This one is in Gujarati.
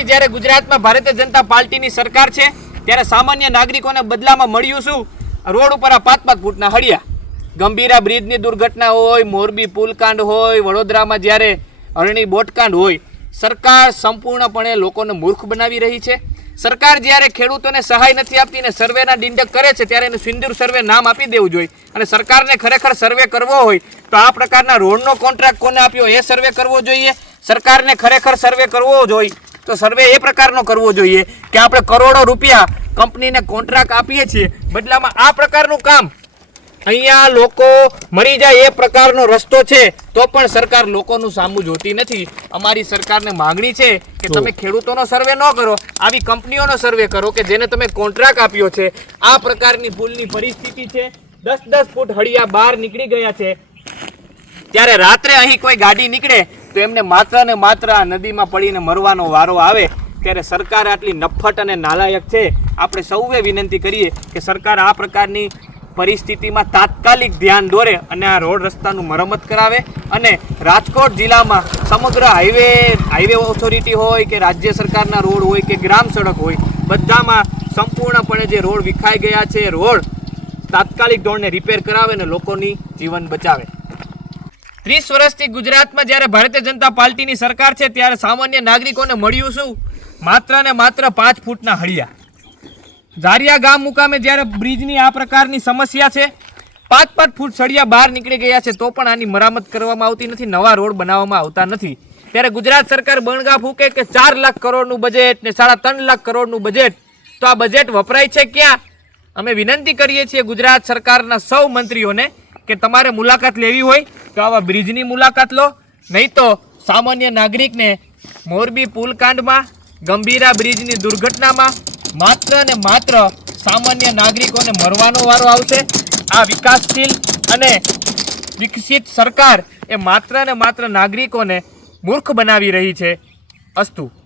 વર્ષથી જ્યારે ગુજરાતમાં ભારતીય જનતા પાર્ટીની સરકાર છે ત્યારે સામાન્ય નાગરિકોને બદલામાં મળ્યું શું? રોડ ઉપર આ 5-5 ફૂટના હળિયા. ગંભીરા બ્રિજની દુર્ઘટના હોય, મોરબી પુલકાંડ હોય, વડોદરામાં જ્યારે અરણી બોટકાંડ હોય, સરકાર સંપૂર્ણપણે લોકોને મૂર્ખ બનાવી રહી છે. સરકાર જ્યારે ખેડૂતોને સહાય નથી આપતી ને સર્વેના ડિંડક કરે છે ત્યારે એનું સિંદૂર સર્વે નામ આપી દેવું જોઈએ. અને સરકારને ખરેખર સર્વે કરવો હોય તો આ પ્રકારના રોડનો કોન્ટ્રાક્ટ કોને આપ્યો એ સર્વે કરવો જોઈએ. સરકારને ખરેખર સર્વે કરવો જોઈએ તો સર્વે એ પ્રકારનો કરવો જોઈએ કે આપણે કરોડો રૂપિયા કંપનીને કોન્ટ્રાક્ટ આપીએ છીએ, બદલામાં આ પ્રકારનું કામ અહીંયા લોકો મરી જાય એ પ્રકારનો રસ્તો છે તો પણ સરકાર લોકોનું સામું જોતી નથી. અમારી સરકારને માંગણી છે કે તમે ખેડૂતોનો સર્વે ન કરો, આવી કંપનીઓનો સર્વે કરો કે જેને તમે કોન્ટ્રાક્ટ આપ્યો છે. આ પ્રકારની પુલની પરિસ્થિતિ છે. 10-10 ફૂટ હળિયા બહાર નીકળી ગયા છે. ત્યારે રાત્રે અહીં કોઈ ગાડી નીકળે તો એમને માત્ર ને માત્ર આ નદીમાં પડીને મરવાનો વારો આવે. ત્યારે સરકાર આટલી નફ્ફટ અને નાલાયક છે. આપણે સૌએ વિનંતી કરીએ કે સરકાર આ પ્રકારની પરિસ્થિતિમાં તાત્કાલિક ધ્યાન દોરે અને આ રોડ રસ્તાનું મરમ્મત કરાવે. અને રાજકોટ જિલ્લામાં સમગ્ર હાઈવે ઓથોરિટી હોય કે રાજ્ય સરકારના રોડ હોય કે ગ્રામ સડક હોય, બધામાં સંપૂર્ણપણે જે રોડ વિખાઈ ગયા છે રોડ તાત્કાલિક ધોરણે રિપેર કરાવે અને લોકોની જીવન બચાવે. 30 વર્ષથી ગુજરાતમાં જ્યારે ભારતીય જનતા પાર્ટીની સરકાર છે ત્યારે સામાન્ય નાગરિકોને મળ્યું શું? માત્ર ને માત્ર 5 ફૂટના હળિયા. ઝારિયા ગામ મુકામે જ્યારે બ્રિજની આ પ્રકારની સમસ્યા છે, 5-5 ફૂટ સળિયા બહાર નીકળી ગયા છે તો પણ આની મરામત કરવામાં આવતી નથી, નવા રોડ બનાવવામાં આવતા નથી. ત્યારે ગુજરાત સરકાર બણગા ફૂકે કે 4 લાખ કરોડનું બજેટ ને 3.5 લાખ કરોડનું બજેટ, તો આ બજેટ વપરાય છે ક્યાં? અમે વિનંતી કરીએ છીએ ગુજરાત સરકારના સૌ મંત્રીઓને કે તમારે મુલાકાત લેવી હોય તો આવા બ્રિજની મુલાકાત લો, નહીં તો સામાન્ય નાગરિકને મોરબી પુલકાંડમાં, ગંભીરા બ્રિજની દુર્ઘટનામાં માત્ર ને માત્ર સામાન્ય નાગરિકોને મરવાનો વારો આવશે. આ વિકાસશીલ અને વિકસિત સરકાર એ માત્ર ને માત્ર નાગરિકોને મૂર્ખ બનાવી રહી છે. અસ્તુ.